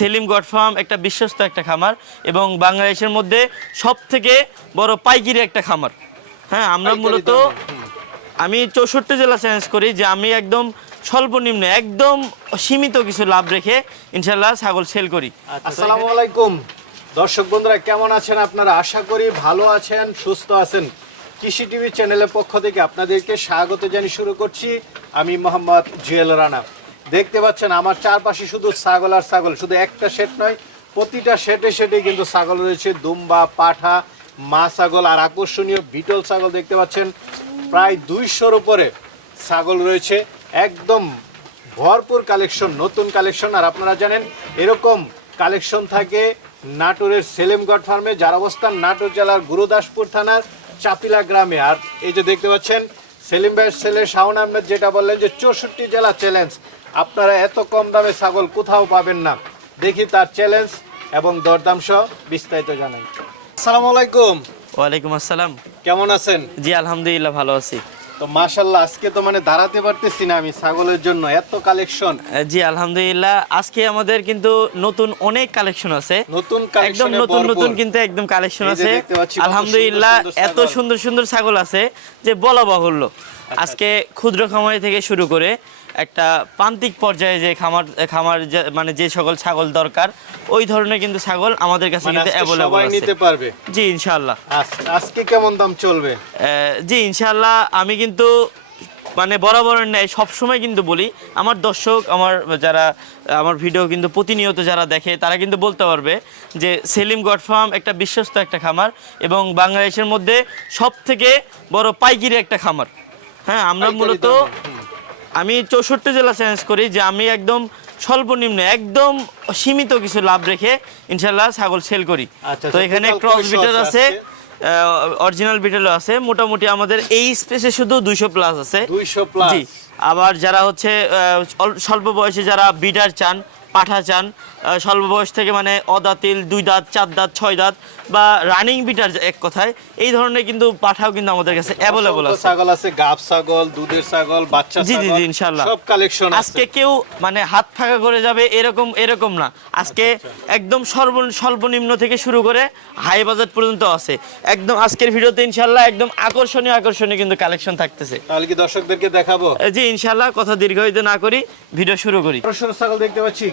Selim god farm একটা বিশ্বস্ত একটা খামার এবং বাংলাদেশের মধ্যে সব থেকে বড় পাইকিরি একটা খামার। হ্যাঁ আমরা মূলত আমি চৌষট্টি জেলা চ্যালেঞ্জ করি যে আমি একদম স্বল্পনিম্ন একদম সীমিত কিছু লাভ রেখে ইনশাল্লাহ ছাগল সেল করি। আসসালামু আলাইকুম। দর্শক বন্ধুরা কেমন আছেন আপনারা? আশা করি ভালো আছেন সুস্থ আছেন। কৃষি টিভি চ্যানেলের পক্ষ থেকে আপনাদেরকে স্বাগত জানিয়ে শুরু করছি। আমি মোহাম্মদ জুয়েল রানা। দেখতে পাচ্ছেন, আমার চারপাশে শুধু ছাগল আর ছাগল, শুধু একটা সেট নয়, প্রতিটা সেটে সেটে কিন্তু ছাগল রয়েছে, দুম্বা, পাঠা, মা ছাগল আর আকর্ষণীয় বিটল ছাগল দেখতে পাচ্ছেন। প্রায় দুইশোর উপরে ছাগল রয়েছে, একদম ভরপুর কালেকশন, নতুন কালেকশন। আর আপনারা জানেন, এরকম কালেকশন থাকে নাটোরের সেলেমগড় ফার্মে, যার অবস্থান নাটোর জেলার গুরুদাসপুর থানার চাপিলা গ্রামে। আর এই যে দেখতে পাচ্ছেন, সেলিম ভাইয়ের ছেলে শাওন আহমেদ যেটা বললেন যে চৌষট্টি জেলা চ্যালেঞ্জ। আপনারা এত কম দামে ছাগল কোথাও পাবেন না। দেখি তার চ্যালেঞ্জ এবং দরদাম সহ বিস্তারিত জানাই। আসসালামু আলাইকুম। ওয়ালাইকুম আসসালাম। কেমন আছেন? জি আলহামদুলিল্লাহ ভালো আছি। তো মাশাল্লাহ আজকে তো মানে দাঁড়াতে পারতেছি না আমি ছাগলের জন্য এত কালেকশন জি আলহামদুলিল্লাহ আজকে আমাদের কিন্তু নতুন অনেক কালেকশন আছে। নতুন একদম নতুন নতুন কিন্তু একদম কালেকশন আছে। আলহামদুলিল্লাহ এত সুন্দর সুন্দর ছাগল আছে যে বলা বাহুল্য। আচ্ছা, আজকে ক্ষুদ্র খামারি থেকে শুরু করে একটা প্রান্তিক পর্যায়ে যে খামার খামার মানে যে সকল ছাগল দরকার ওই ধরনের কিন্তু ছাগল আমাদের কাছে মানে কিন্তু অ্যাভেলেবল আছে। নিতে পারবে? জি ইনশাআল্লাহ। আজকে কেমন দাম চলবে? জি ইনশাআল্লাহ আমি কিন্তু মানে বরাবরের ন্যায় সবসময় কিন্তু বলি আমার দর্শক আমার যারা আমার ভিডিও কিন্তু প্রতিনিয়ত যারা দেখে তারা কিন্তু বলতে পারবে যে সেলিম গড ফার্ম একটা বিশ্বস্ত একটা খামার এবং বাংলাদেশের মধ্যে সব থেকে বড় পাইকিরি একটা খামার। হ্যাঁ আমরা মূলত। আমি চৌষট্টি জেলা চ্যালেঞ্জ করি যে আমি একদম স্বল্পনিম্ন একদম সীমিত কিছু লাভ রেখে ইনশাল্লাহ ছাগল সেল করি। আচ্ছা, তো আচ্ছা, এখানে ক্রস বিটার আছে অরিজিনাল বিটেলও আছে মোটামুটি আমাদের এই স্পেসে শুধু দুইশো প্লাস আছে। দুইশো প্লাস আবার যারা হচ্ছে স্বল্প বয়সে যারা বিটার চান পাঠা চান স্বল্প বয়স থেকে মানে অদাতিল দুই দাঁত চার দাঁত ছয় দাঁত বা রানিং বিটার এক কথায় এই ধরনের কিন্তু পাঠাও কিন্তু আমাদের কাছে অ্যাভেলেবল আছে। ছাগল আছে গাব ছাগল দুধের ছাগল বাচ্চা জি জি জি ইনশাল্লাহ সব কালেকশন আজকে কেউ মানে হাত ফাঁকা করে যাবে এরকম এরকম না। আজকে একদম সর্ব সর্বনিম্ন থেকে শুরু করে হাই বাজেট পর্যন্ত আছে। একদম আজকের ভিডিওতে ইনশাল্লাহ একদম আকর্ষণীয় আকর্ষণীয় কিন্তু কালেকশন থাকতেছে। তাহলে কি দর্শকদেরকে দেখাবো? জি ইনশাল্লাহ কথা দীর্ঘায়িত না করি ভিডিও শুরু করি। ছাগল দেখতে পাচ্ছি।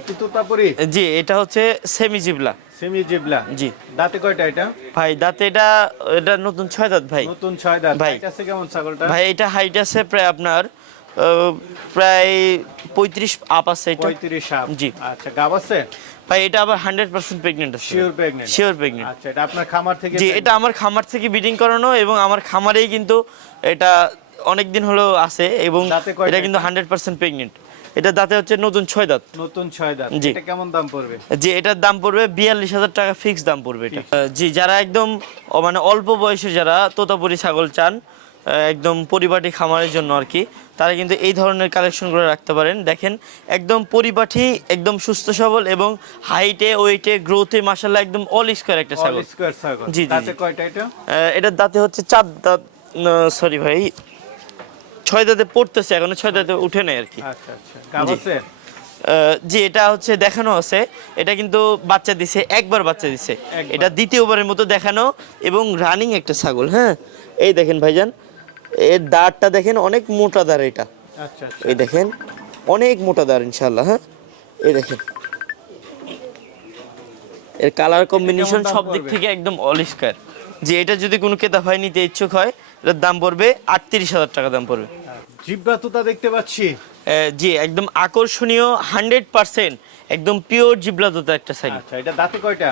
জি এটা হচ্ছে সেমি জিবলা সেমি জিবলা জি। দাঁতে কয়টা এটা? ভাই দাঁতে এটা এটা নতুন ছয় দাঁত ভাই। নতুন ছয় দাঁত। ভাই। আছে কেমন ছাগলটা? ভাই এটা হাইট আছে প্রায় আপনার প্রায় পঁয়ত্রিশ আপ আছে এটা। পঁয়ত্রিশ সাপ জি। আচ্ছা গাব আছে? ভাই এটা আবার হান্ড্রেড পার্সেন্ট প্রেগনেন্ট আছে। শিওর প্রেগনেন্ট শিওর প্রেগনেন্ট আচ্ছা এটা আপনার খামার থেকে জি এটা আমার খামার থেকে বিডিং করানো এবং আমার খামারেই কিন্তু এটা অনেক দিন হলো আছে এবং এটা কিন্তু হান্ড্রেড পার্সেন্ট প্রেগনেন্ট এটা দাঁতে হচ্ছে নতুন ছয় দাঁত। নতুন ছয় দাঁত। জি। এটা কেমন দাম পড়বে? যে এটার দাম পড়বে বিয়াল্লিশ হাজার টাকা ফিক্স দাম পড়বে এটা। জি যারা একদম মানে অল্প বয়সে যারা তোতাপুরি ছাগল চান একদম পরিপাটি খামারের জন্য আর কি তারা কিন্তু এই ধরনের কালেকশন করে রাখতে পারেন। দেখেন একদম পরিপাটি একদম সুস্থ সবল এবং হাইটে ওয়েটে গ্রোথে মাসাল্লাহ একদম অল স্কোয়ার একটা ছাগল। অল স্কয়ার ছাগল। জি, জি, কয়টা এটা? এটার দাঁতে হচ্ছে চার দাঁত সরি ভাই ছয় দাঁতে পড়তেছে এখনও ছয় দাঁতে উঠে নাই আর কি। আচ্ছা আচ্ছা। গাব জি। আছে জি এটা হচ্ছে দেখানো আছে। এটা কিন্তু বাচ্চা দিছে একবার বাচ্চা দিছে। এটা দ্বিতীয়বারের মতো দেখানো এবং রানিং একটা ছাগল হ্যাঁ? এই দেখেন ভাইজান এর দাঁড়টা দেখেন অনেক মোটা দাঁড় এটা। আচ্ছা আচ্ছা। এই দেখেন অনেক মোটা দাঁড় ইনশাল্লাহ হ্যাঁ? এই দেখেন। এর কালার কম্বিনেশন সব দিক থেকে একদম অলিস্কার। যে এটা যদি কোনো ক্রেতা ভাই নিতে ইচ্ছুক হয় এটার দাম পড়বে আটত্রিশ হাজার টাকা দাম পড়বে। জিব্বা তুতা দেখতে পাচ্ছি। জি একদম আকর্ষণীয় হান্ড্রেড পার্সেন্ট একদম পিওর জিবলাদত একটা সাইকেল আচ্ছা এটা দাঁতে কয়টা?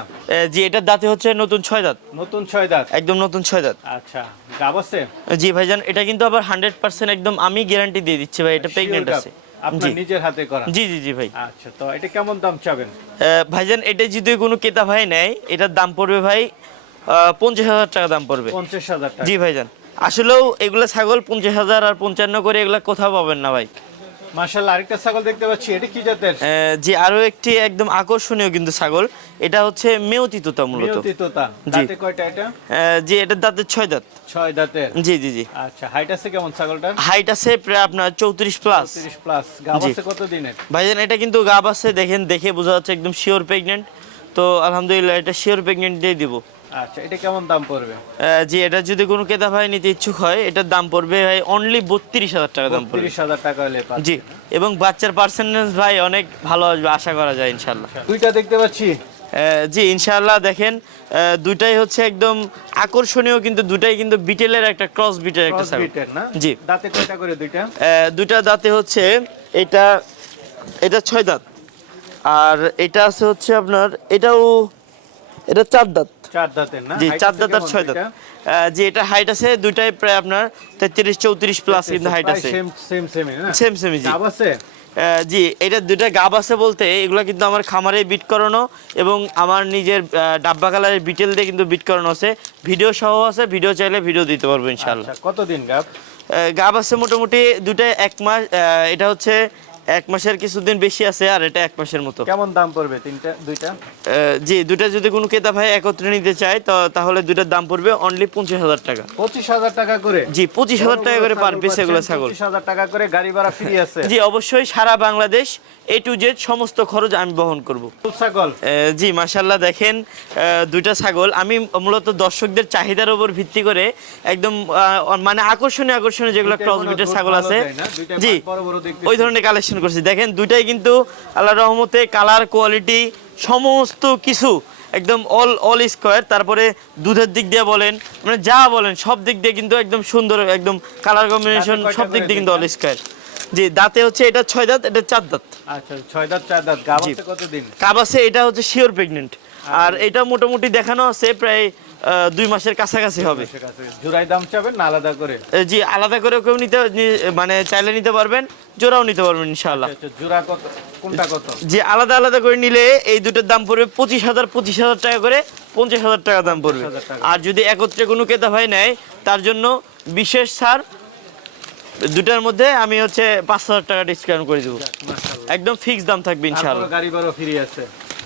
জি এটার দাঁতে হচ্ছে নতুন ছয় দাঁত। নতুন ছয় দাঁত? একদম নতুন ছয় দাঁত। আচ্ছা গাব আছে? জি ভাইজান এটা কিন্তু আবার হান্ড্রেড পার্সেন্ট একদম আমি গ্যারান্টি দিয়ে দিচ্ছি ভাই এটা প্রেগনেন্ট আছে। আপনার নিজের হাতে করা। জি জি জি ভাই। আচ্ছা তো এটা কেমন দাম চাবেন? ভাইজান এটা যদি কোনো ক্রেতা ভাই নেয় এটার দাম পড়বে ভাই পঞ্চাশ হাজার টাকা দাম পড়বে। পঞ্চাশ হাজার টাকা। জি ভাইজান। আসলেও এগুলো ছাগল পঞ্চাশ হাজার আর পঞ্চান্ন করে এগুলো কোথাও পাবেন না ভাই। মাশাআল্লাহ আরেকটা ছাগল দেখতে পাচ্ছি এটা কি জাতের? জি আরও একটি একদম আকর্ষণীয় কিন্তু ছাগল। এটা হচ্ছে মেয়তি তোতা মূলত। মিয়তি তোতা জি। দাঁতে কয়টা এটা? জি দাঁত দাঁতের? জি জি জি। আচ্ছা হাইট আছে কেমন ছাগলটার? হাইট আছে প্রায় আপনার চৌত্রিশ প্লাস 30 প্লাস গাব আছে কত দিনের? ভাইজান এটা কিন্তু গাব আছে দেখেন দেখে বোঝা যাচ্ছে একদম শিওর প্রেগনেন্ট তো আলহামদুলিল্লাহ এটা শিওর প্রেগনেন্ট দিয়ে দিব। আচ্ছা এটা কেমন দাম পড়বে? জি এটা যদি কোনো ক্রেতা ভাই নিতে ইচ্ছুক হয় এটার দাম পড়বে ভাই অনলি বত্রিশ হাজার টাকা দাম পড়বে। তিরিশ হাজার টাকা হলে জি এবং বাচ্চার পার্সেন্টেজ ভাই অনেক ভালো আসবে আশা করা যায় ইনশাল্লাহ দুইটা দেখতে পাচ্ছি? জি ইনশাআল্লাহ দেখেন দুটাই হচ্ছে একদম আকর্ষণীয় কিন্তু দুটাই কিন্তু বিটেলের একটা ক্রস বিটের একটা ছাগল জি। দাঁতে কয়টা করে দুইটা দাঁতে হচ্ছে এটা এটা ছয় দাঁত। আর এটা আছে হচ্ছে আপনার এটাও এটা চার দাঁত। জি চার দাঁত আর ছয় দাঁত। জি এটা হাইট আছে দুইটাই প্রায় আপনার তেত্রিশ চৌত্রিশ প্লাস কিন্তু হাইট আছে। same same same না? সেম সেমই জি। গাব আছে? আহ, জি এটা দুইটা গাব আছে বলতে এগুলো কিন্তু আমার খামারে বিট করানো এবং আমার নিজের ডাব্বা কালারের বিটেল দিয়ে কিন্তু বিট করানো আছে। ভিডিও সহ আছে ভিডিও চাইলে ভিডিও দিতে পারব ইনশাল্লাহ আচ্ছা কতদিন গাব? গাব আছে মোটামুটি দুটা এক মাস আহ, এটা হচ্ছে এক মাসের কিছুদিন বেশি আছে আর এটা এক মাসের মতো। কেমন দাম পড়বে তিনটা দুইটা? জি দুইটা যদি কোনো ক্রেতা ভাই একত্রে নিতে চায় তো তাহলে দুইটার দাম পড়বে অনলি পঁচিশ হাজার টাকা। পঁচিশ হাজার টাকা করে? জি পঁচিশ হাজার টাকা করে পার পিস এগুলো ছাগল। পঁচিশ হাজার টাকা করে গাড়ি ভাড়া ফ্রি আছে। জি অবশ্যই সারা বাংলাদেশ এ টু জেড সমস্ত খরচ আমি বহন করব। ছাগল। জি মাশাল্লাহ দেখেন দুইটা ছাগল। আমি মূলত দর্শকদের চাহিদার উপর ভিত্তি করে একদম মানে আকর্ষণীয় আকর্ষণীয় যেগুলো দুইটাই ক্রস বিটের দুধ ছাগল আছে। জি। ওই ধরনের কালেকশন করছি। দেখেন দুইটাই কিন্তু আল্লাহ রহমতে কালার কোয়ালিটি সমস্ত কিছু একদম অল অল স্কোয়ার তারপরে দুধের দিক দিয়ে বলেন মানে যা বলেন সব দিক দিয়ে কিন্তু একদম সুন্দর একদম কালার কম্বিনেশন সব দিক দিয়ে কিন্তু অল? স্কোয়ার জি দাঁতে হচ্ছে এটা ছয় দাঁত এটা চার দাঁত। আচ্ছা ছয় দাঁত চার দাঁত। গাব জি। আছে কতদিন? কাবাসে এটা হচ্ছে শিওর প্রেগনেন্ট আর এটা মোটামুটি দেখানো আছে প্রায় দুই মাসের কাছাকাছি হবে। জোড়াই দাম চাবেন না আলাদা করে? জি আলাদা করে কেউ নিতে মানে চাইলে নিতে পারবেন জোড়াও নিতে পারবেন ইনশাআল্লাহ। আচ্ছা জোড়া কত কোনটা কত? যে আলাদা আলাদা করে নিলে এই দুটোর দাম পড়বে পঁচিশ হাজার পঁচিশ হাজার টাকা করে পঞ্চাশ হাজার টাকা দাম পড়বে। আর যদি একত্রে কোনো ক্রেতা ভাই নেয় তার জন্য বিশেষ ছাড় দুটার মধ্যে আমি হচ্ছে পাঁচ হাজার টাকা ডিসকাউন্ট করে দেবো। একদম ফিক্স দাম থাকবে ইনশাআল্লাহ। গাড়ি ভাড়া ফ্রি আছে।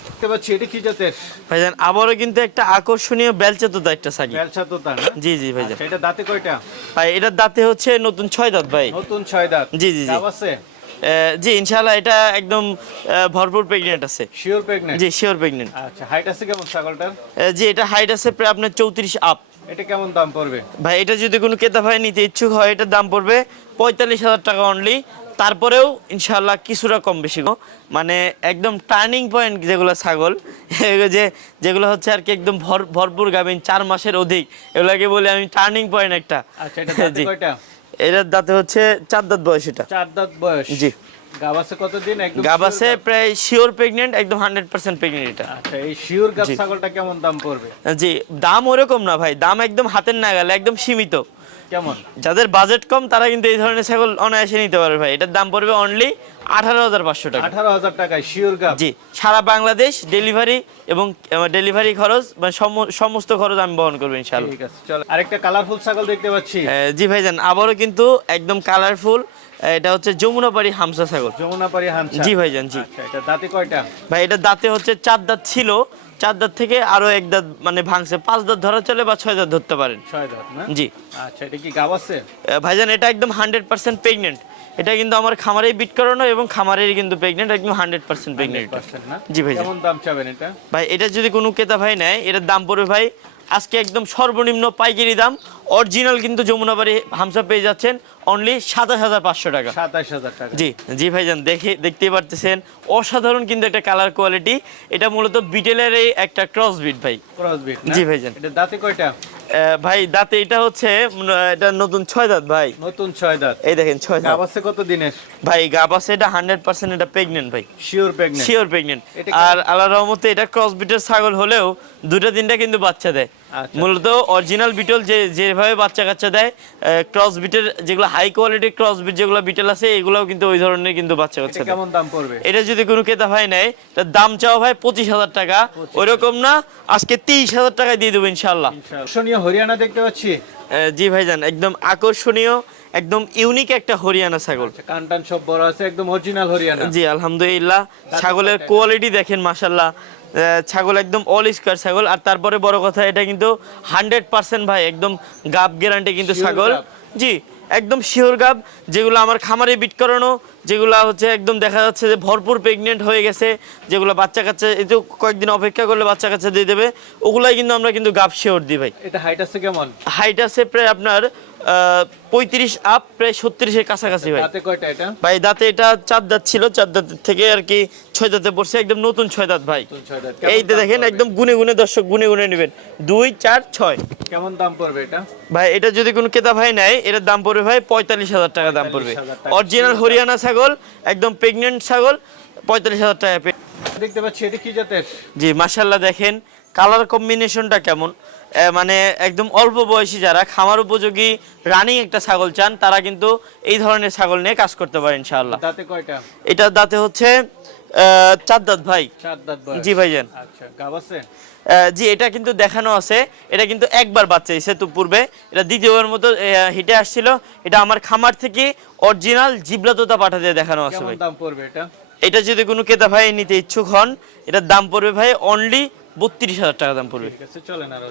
দেখতে পাচ্ছি এটা কি জাতের? ভাইজান আবারও কিন্তু একটা আকর্ষণীয় বেলচেতো একটা সাগি ব্যবসা তো তা না? জি জি ভাইজান। আচ্ছা, এটা দাঁতে কয়টা? ভাই এটার দাঁতে হচ্ছে নতুন ছয় দাঁত ভাই। নতুন ছয় দাঁত। জি, জি, জি। আছে? জি ইনশাআল্লাহ এটা একদম ভরপুর প্রেগনেন্ট আছে। শিওর প্রেগনেন্ট জি শিওর প্রেগনেন্ট আচ্ছা হাইট আছে কেমন ছাগলটার? জি এটা হাইট আছে প্রায় আপনার চৌত্রিশ আপ এটা কেমন দাম পড়বে? ভাই এটা যদি কোনো ক্রেতা ভাই নিতে ইচ্ছুক হয় এটার দাম পড়বে পঁয়তাল্লিশ হাজার টাকা অনলি তারপরেও ইনশাল্লাহ কিছুটা কম বেশি। মানে একদম টার্নিং পয়েন্ট যেগুলো ছাগল যে যেগুলো হচ্ছে আর কি একদম ভর ভরপুর গাভিন চার মাসের অধিক। এগুলোকে বলি আমি টার্নিং পয়েন্ট একটা। আচ্ছা এটা দাঁতে কয়টা? এটার দাঁতে হচ্ছে চার দাঁত বয়স এটা। চার দাঁত বয়স। জি। কতদিন? একদম? প্রায় শিওর একদম এটা। আচ্ছা এই শিওর গাব ছাগলটা কেমন দাম পড়বে? জি দাম ওরকম না ভাই দাম একদম হাতের নাগাল একদম সীমিত। কেমন? যাদের বাজেট কম তারা কিন্তু এই ধরনের ছাগল অনায়াসে নিতে পারবে ভাই। এটার দাম পড়বে অনলি আঠারো হাজার পাঁচশো টাকা। আঠারো হাজার টাকায় শিওর গাব? জি সারা বাংলাদেশ ডেলিভারি এবং ডেলিভারি খরচ মানে সম- সমস্ত খরচ আমি বহন করব ইনশাল্লাহ ঠিক আছে চলো। আরেকটা কালারফুল ছাগল দেখতে পাচ্ছি। জি ভাইজান আবারও কিন্তু একদম কালারফুল এটা হচ্ছে যমুনাপাড়ি হামসা ছাগল। যমুনাপাড়ি হামসা। জি ভাইজান জি। আচ্ছা এটা দাঁতে কয়টা? ভাই এটা দাঁতে হচ্ছে চার দাঁত ছিল। চার দাঁত থেকে আরও এক দাঁত মানে ভাঙছে। পাঁচ দাঁত ধরা চলে বা ছয় দাঁত ধরতে পারেন। ছয় দাঁত না? জি। আচ্ছা এটা কি গাব আছে? ভাইজান এটা একদম হান্ড্রেড পার্সেন্ট প্রেগনেন্ট। এটা কিন্তু আমার খামারেই বিট করানো এবং খামারেরই কিন্তু প্রেগনেন্ট একদম হান্ড্রেড পার্সেন্ট প্রেগনেন্ট। জি ভাই কেমন দাম চাবেন এটা? ভাই এটা যদি কোনো ক্রেতা ভাই নেয় এটার দাম পড়বে ভাই আজকে একদম সর্বনিম্ন পাইকারি দাম। অরিজিনাল কিন্তু যমুনাবাড়ি হামসা পেয়ে যাচ্ছেন অনলি সাতাশ হাজার পাঁচশো টাকা। সাতাশ হাজার টাকা। জি জি ভাইজান দেখে দেখতেই পারতেছেন। অসাধারণ কিন্তু একটা কালার কোয়ালিটি এটা মূলত বিটেলের এই একটা ক্রস বিট ভাই। ক্রস বিট জি ভাইজান। এটা দাঁতে কয়টা? ভাই দাঁতে এটা হচ্ছে এটা নতুন ছয় দাঁত ভাই। নতুন ছয় দাঁত। এই দেখেন ছয় দাঁত। কত দিনের? ভাই গাব আছে এটা হান্ড্রেড পার্সেন্ট এটা প্রেগনেন্ট ভাই। শিওর প্রেগনেন্ট শিওর প্রেগনেন্ট আর আল্লাহ রহমতে এটা ক্রস বিটের ছাগল হলেও দুটো তিনটা কিন্তু বাচ্চা দেয়। আচ্ছা। মূলত অরিজিনাল বিটল যে যেভাবে বাচ্চা কাচ্চা দেয় ক্রস বিটের যেগুলো হাই কোয়ালিটির ক্রস বিট যেগুলো বিটেল আছে এগুলোও কিন্তু ওই ধরনের কিন্তু বাচ্চা কাচ্চা কেমন দাম পড়বে? এটা যদি কোনো ক্রেতা ভাই নেয় তার দাম চাও ভাই পঁচিশ হাজার টাকা। ওইরকম না আজকে তিরিশ হাজার টাকা দিয়ে দেবো ইনশাল্লাহ আকর্ষণীয় হরিয়ানা দেখতে পাচ্ছি। জি ভাইজান একদম আকর্ষণীয় একদম ইউনিক একটা হরিয়ানা ছাগল। আচ্ছা কান টান সব বড় আছে একদম অরিজিনাল হরিয়ানা। জি আলহামদুলিল্লাহ। ছাগলের কোয়ালিটি দেখেন মাসাল্লাহ ছাগল একদম অল স্কোয়ার ছাগল। আর তারপরে বড় কথা এটা কিন্তু হান্ড্রেড পার্সেন্ট ভাই একদম গাব গ্যারান্টি কিন্তু ছাগল। জি একদম শিওর গাব যেগুলো আমার খামারে বিট করানো যেগুলো হচ্ছে একদম দেখা যাচ্ছে যে ভরপুর প্রেগনেন্ট হয়ে গেছে যেগুলো বাচ্চা কাচ্চা এই তো কয়েকদিন অপেক্ষা করলে বাচ্চা কাচ্চা দিয়ে দেবে ওগুলাই কিন্তু আমরা কিন্তু গাব শিওর দিই ভাই। এটা হাইট আছে কেমন? হাইট আছে প্রায় আপনার পঁয়ত্রিশ আপ প্রায় ছত্রিশের কাছাকাছি ভাই। ভাই দাঁতে এটা চার দাঁত ছিল চার দাঁত থেকে আর কি ছয় দাঁতে পড়ছে একদম নতুন ছয় দাঁত ভাই। নতুন এই কেমন যে দাম দেখেন একদম গুনে গুনে দর্শক গুনে গুনে নেবেন। দুই চার ছয়। কেমন দাম পড়বে এটা? ভাই এটা যদি কোনো ক্রেতা ভাই নেয় এটার দাম পড়বে ভাই পঁয়তাল্লিশ হাজার টাকা দাম পড়বে। অরিজিনাল হরিয়ানা ছাগল একদম প্রেগনেন্ট ছাগল পঁয়তাল্লিশ হাজার টাকা দেখতে পাচ্ছি এটা কি জাতের? জি মাসাল্লাহ দেখেন কালার কম্বিনেশনটা কেমন? মানে একদম অল্প বয়সী যারা খামার উপযোগী রানিং একটা ছাগল চান তারা কিন্তু এই ধরনের ছাগল নিয়ে কাজ করতে পারে ইনশাআল্লাহ। দাঁতে কয়টা? এটা দাঁতে হচ্ছে চার দাঁত ভাই। চার দাঁত জি ভাইজান। আচ্ছা গাব আছে? জি এটা কিন্তু দেখানো আছে এটা কিন্তু একবার বাচ্চা এসে তো পূর্বে এটা দ্বিতীয়বার মতো হিটে আসছিল এটা আমার খামার থেকে অরিজিনাল জিবলাততা পাঠা দিয়ে দেখানো আছে ভাই। দাম পড়বে এটা? এটা যদি কোনো কেতা ভাই নিতে ইচ্ছুক হন এটার দাম পড়বে ভাই অনলি বত্রিশ হাজার টাকা দাম পড়বে। চলেন আর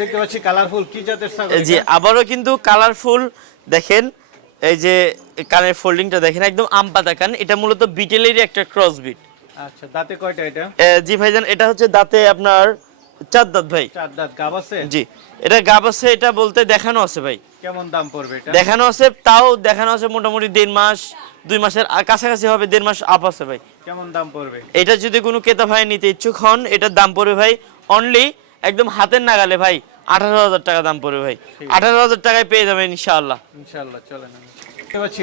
দেখতে পাচ্ছি কালারফুল কি জাতের এটা? আবারও কিন্তু কালারফুল দেখেন এই যে কানের ফোল্ডিংটা দেখেন একদম আম পাতা কান এটা মূলত বিটেলেরই একটা ক্রস বিট আচ্ছা দাঁতে কয়টা এটা? জি ভাইজান এটা হচ্ছে দাঁতে আপনার চার দাঁত ভাই। চার দাঁত গাব আছে? জি। এটা গাব আছে এটা বলতে দেখানো আছে ভাই। কেমন দাম পড়বে এটা? দেখানো আছে তাও দেখানো আছে মোটামুটি দেড় মাস দুই মাসের কাছাকাছি হবে দেড় মাস আপ আছে ভাই। কেমন দাম পড়বে? এটা যদি কোনো ক্রেতা ভাই নিতে ইচ্ছুক হন এটার দাম পড়বে ভাই অনলি একদম হাতের নাগালে ভাই আঠারো হাজার টাকা দাম পড়বে ভাই। আঠারো হাজার টাকায় পেয়ে যাবেন ইনশাআল্লাহ। ইনশাআল্লাহ চলেন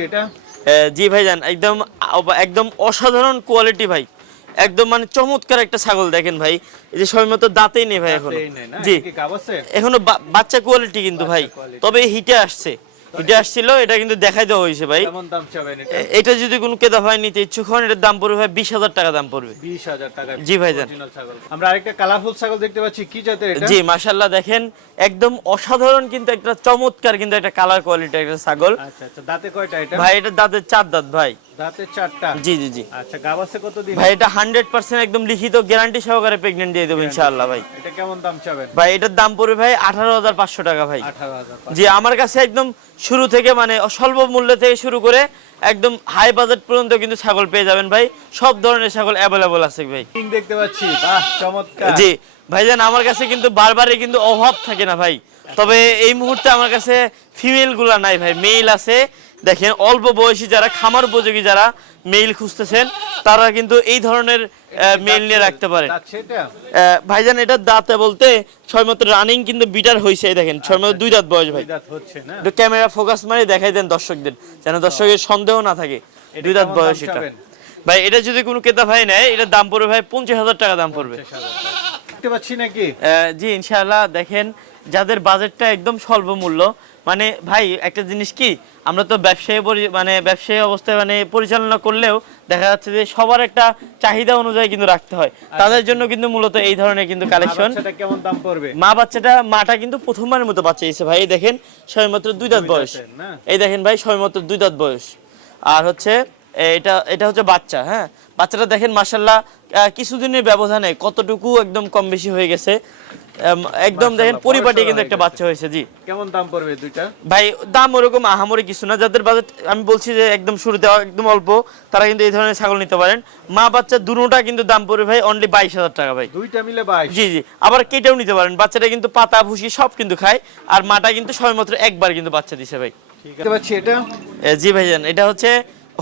এটা? এ, জি ভাইজান একদম একদম অসাধারণ কোয়ালিটি ভাই। একদম মানে চমৎকার একটা ছাগল দেখেন ভাই। এই যে সময় মতো দাঁতেই নেই ভাই এখনও? জি। এখনও বাচ্চা কোয়ালিটি কিন্তু ভাই। তবে হিটে আসছে। হিটে আসছিল এটা কিন্তু দেখাই দেওয়া হয়েছে ভাই। এটা? যদি কোনো ক্রেতা ভাই নিতে ইচ্ছুক হন এটার দাম পড়বে ভাই বিশ হাজার টাকা দাম পড়বে। বিশ হাজার টাকা জি ভাইজান। original আমরা আরেকটা কালারফুল ছাগল দেখতে পাচ্ছি কি জাতের জি মাশাল্লাহ দেখেন একদম অসাধারণ কিন্তু একটা চমৎকার কিন্তু একটা কালার কোয়ালিটি একটা ছাগল। আচ্ছা আচ্ছা দাঁতে কয়টা এটা? ভাই এটা দাঁতের চার দাঁত ভাই। দাঁতে চারটা? জি জি জি। আচ্ছা গাব আছে কতদিন? ভাই এটা হান্ড্রেড পার্সেন্ট একদম লিখিত গ্যারান্টি সহকারে প্রেগনেন্ট দিয়ে দেবো ইনশাআল্লাহ ভাই। এটা কেমন দাম চাবেন? ভাই এটার দাম পড়বে ভাই আঠারো হাজার পাঁচশো টাকা ভাই। আঠারো জি আমার কাছে একদম শুরু থেকে মানে স্বল্প মূল্য থেকে শুরু করে একদম হাই বাজেট পর্যন্ত কিন্তু ছাগল পেয়ে যাবেন ভাই। সব ধরনের ছাগল অ্যাভেলেবল আছে ভাই। দেখতে পাচ্ছি বাহ চমৎকার। জি ভাইজান আমার কাছে কিন্তু বারবারই কিন্তু অভাব থাকে না ভাই। তবে এই মুহূর্তে আমার কাছে ফিমেলগুলা নাই ভাই মেল আছে। দেখেন অল্প বয়সী যারা খামার উপযোগী যারা মেইল খুঁজতেছেন তারা কিন্তু এই ধরনের মেল নিয়ে রাখতে পারেন এটা আহ, ভাইজান এটা দাঁতে বলতে ছয় মতো রানিং কিন্তু বিটার হয়েছে দেখেন ছয় মতো দুই দাঁত বয়স ভাই। হচ্ছে একটু ক্যামেরা ফোকাস মারি দেখাই দেন দর্শকদের যেন দর্শকের সন্দেহ না থাকে দুই দাঁত বয়স এটা। ভাই এটা যদি কোনো ক্রেতা ভাই নেয় এটার দাম পড়বে ভাই পঞ্চাশ হাজার টাকা দাম পড়বে। দেখতে পাচ্ছি নাকি? জি ইনশাআল্লাহ দেখেন যাদের বাজেটটা একদম স্বল্প মূল্য মানে ভাই একটা জিনিস কি আমরা তো ব্যবসায়ী মানে ব্যবসায়ী অবস্থায় মানে পরিচালনা করলেও দেখা যাচ্ছে যে সবার একটা চাহিদা অনুযায়ী কিন্তু রাখতে হয়। তাদের জন্য কিন্তু মূলত এই ধরনের কিন্তু কালেকশন কেমন দাম পড়বে? মা বাচ্চাটা মাটা কিন্তু প্রথমবারের মতো বাচ্চা এসে ভাই এই দেখেন সবেমাত্র দুই দাঁত বয়স। এই দেখেন ভাই সবেমাত্র দুই দাঁত বয়স। আর হচ্ছে এটা এটা হচ্ছে বাচ্চা হ্যাঁ? বাচ্চাটা দেখেন মাসাল্লাহ কিছুদিনের ব্যবধানে কতটুকু একদম কম বেশি হয়ে গেছে। একদম দেখেন পরিপাটি কিন্তু একটা বাচ্চা হয়েছে জি। কেমন দাম পড়বে দুইটা? ভাই দাম ওরকম আহামরি কিছু না। যাদের বাজেট আমি বলছি যে একদম শুরুতে একদম অল্প তারা কিন্তু এই ধরনের ছাগল নিতে পারেন। মা বাচ্চা দুটোটা কিন্তু দাম পড়বে ভাই অনলি বাইশ হাজার টাকা ভাই। দুইটা মিলে বাইশ? জি জি। আবার কেটেও নিতে পারেন। বাচ্চাটা কিন্তু পাতা ভুসি সব কিন্তু খায়। আর মাটা কিন্তু সবেমাত্র একবার কিন্তু বাচ্চা দিছে ভাই। ঠিক আছে এটা? জি ভাইজান এটা হচ্ছে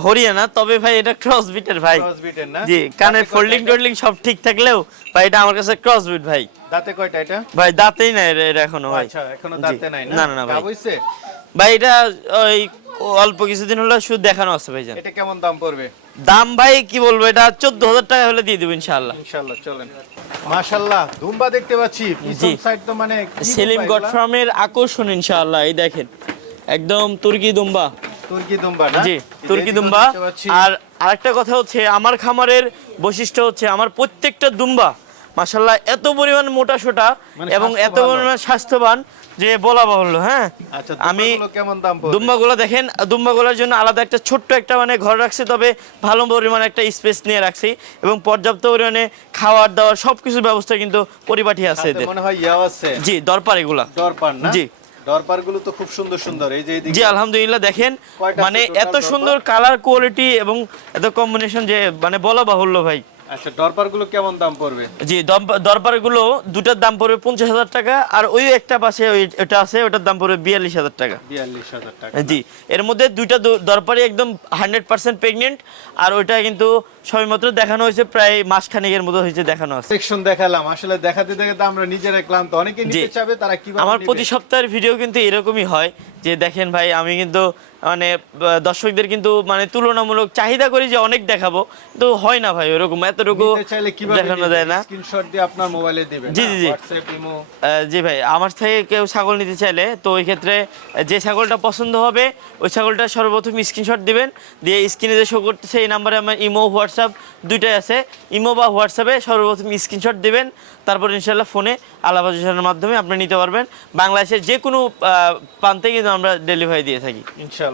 হরিয়ানা তবে ভাই এটা ক্রস বিটের ভাই। ক্রস বিটের না? জি দাঁতে ফোল্ডিং? টোল্ডিং সব ঠিক থাকলেও ভাই এটা আমার কাছে ক্রস বিট ভাই। দাঁতে কয়টা এটা? ভাই দাঁতেই নাই এটা এখনও ভাই। আচ্ছা এখনও দাঁতে নাই না? না না ভাই। হইছে? ভাই এটা ওই অল্প কিছুদিন হলো শুধু দেখানো আছে ভাইজান। এটা কেমন দাম পড়বে? দাম ভাই কি বলব এটা চোদ্দ হাজার টাকা হলে দিয়ে দেবো ইনশাআল্লাহ। ইনশাআল্লাহ চলেন। মাশাআল্লাহ দুম্বা দেখতে পাচ্ছি। পিছন সাইড তো মানে সেলিম গড ফার্মের আকর্ষণ ইনশাআল্লাহ এই দেখেন। একদম তুর্কি দুম্বা তুর্কি দুম্বা না? জি এই যে তুর্কি দুম্বা। আর আরেকটা কথা হচ্ছে আমার খামারের বৈশিষ্ট্য হচ্ছে আমার প্রত্যেকটা দুম্বা এত পরিমাণ মোটা সোটা মানে এবং এত পরিমাণ স্বাস্থ্যবান যে বলা বাহুল্য হ্যাঁ? আচ্ছা আমি দুম্বাগুলো দেখেন দুম্বাগুলোর জন্য আলাদা একটা ছোট্ট একটা মানে ঘর রাখছি তবে ভালো পরিমাণে একটা স্পেস নিয়ে রাখছি এবং পর্যাপ্ত পরিমাণে খাওয়ার দাওয়ার সব কিছুর ব্যবস্থা কিন্তু পরিপাটি আছে এদের। ইয়াও আছে। জি দরপার এগুলা দরপার জি। দরপার তো খুব সুন্দর সুন্দর এই যে জি আলহামদুলিল্লাহ দেখেন মানে এত সুন্দর কালার কোয়ালিটি এবং এত কম্বিনেশন যে মানে বলা বাহুল্য ভাই। আচ্ছা দরপার কেমন দাম পড়বে? জি দরবার দুটার দাম পড়বে পঞ্চাশ হাজার টাকা আর ওই একটা পাশে ওই এটা আছে ওটার দাম পড়বে বিয়াল্লিশ হাজার টাকা। বিয়াল্লিশ হাজার টাকা। জি এর মধ্যে দুইটা দরবারই একদম হান্ড্রেড পার্সেন্ট প্রেগনেন্ট আর ওইটা কিন্তু সবেমাত্র দেখানো হয়েছে প্রায় মাসখানেকের মতো হয়েছে দেখানো আছে। সেকশন দেখালাম আসলে দেখাতে দেখাতে আমরা নিজেরাই ক্লান্ত। অনেকে নিতে জি। চাবে তারা কীভাবে আমার প্রতি সপ্তাহের ভিডিও কিন্তু এরকমই হয় যে দেখেন ভাই আমি কিন্তু মানে দর্শকদের কিন্তু মানে তুলনামূলক চাহিদা করি যে অনেক দেখাবো। তো হয় না ভাই ওরকম এতটুকু দেখানো যায় না। স্ক্রিনশট দিয়ে আপনার মোবাইলে দিবেন জি, জি, জি। জি ভাই আমার থেকে কেউ ছাগল নিতে চাইলে তো ওই ক্ষেত্রে যে ছাগলটা পছন্দ হবে ওই ছাগলটা সর্বপ্রথম স্ক্রিনশট দিবেন। দিয়ে স্ক্রিনে যে শো করতেছে এই নাম্বারে আমার ইমো হোয়াটসঅ্যাপ দুইটাই আছে। ইমো বা হোয়াটসঅ্যাপে সর্বপ্রথম স্ক্রিনশট দিবেন তারপর ইনশাল্লাহ ফোনে আলাপাজনের মাধ্যমে আপনি নিতে পারবেন। বাংলাদেশের যে কোনো আহ, প্রান্তে কিন্তু আমরা ডেলিভারি দিয়ে থাকি। ইনশাআল্লাহ।